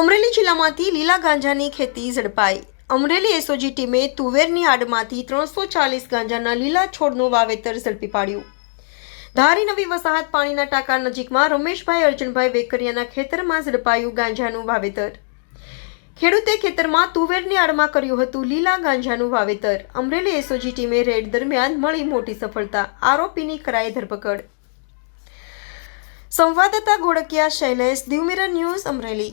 અમરેલી જિલ્લામાંથી લીલા ગાંજાની ખેતી ઝડપાઈ. અમરેલી એસઓજી ટીમે તુવેરની આડમાંથી ત્રણસો ચાલીસ ગાંજાના લીલા છોડનું વાવેતર ઝડપી પાડ્યું. ધારી નવી વસાહત પાણીના ટાંકા નજીકમાં રમેશભાઈ, અર્જુનભાઈ વેકરિયાના ખેતરમાં ઝડપાયું ગાંજાનું વાવેતર. ખેડૂતે ખેતરમાં તુવેરની આડમાં કર્યું હતું લીલા ગાંજાનું વાવેતર. અમરેલી એસઓજી ટીમે રેડ દરમિયાન મળી મોટી સફળતા, આરોપીની કરાઈ ધરપકડ. સંવાદદાતા ગોળકિયા શૈલેષ દિવમિરર ન્યૂઝ અમરેલી.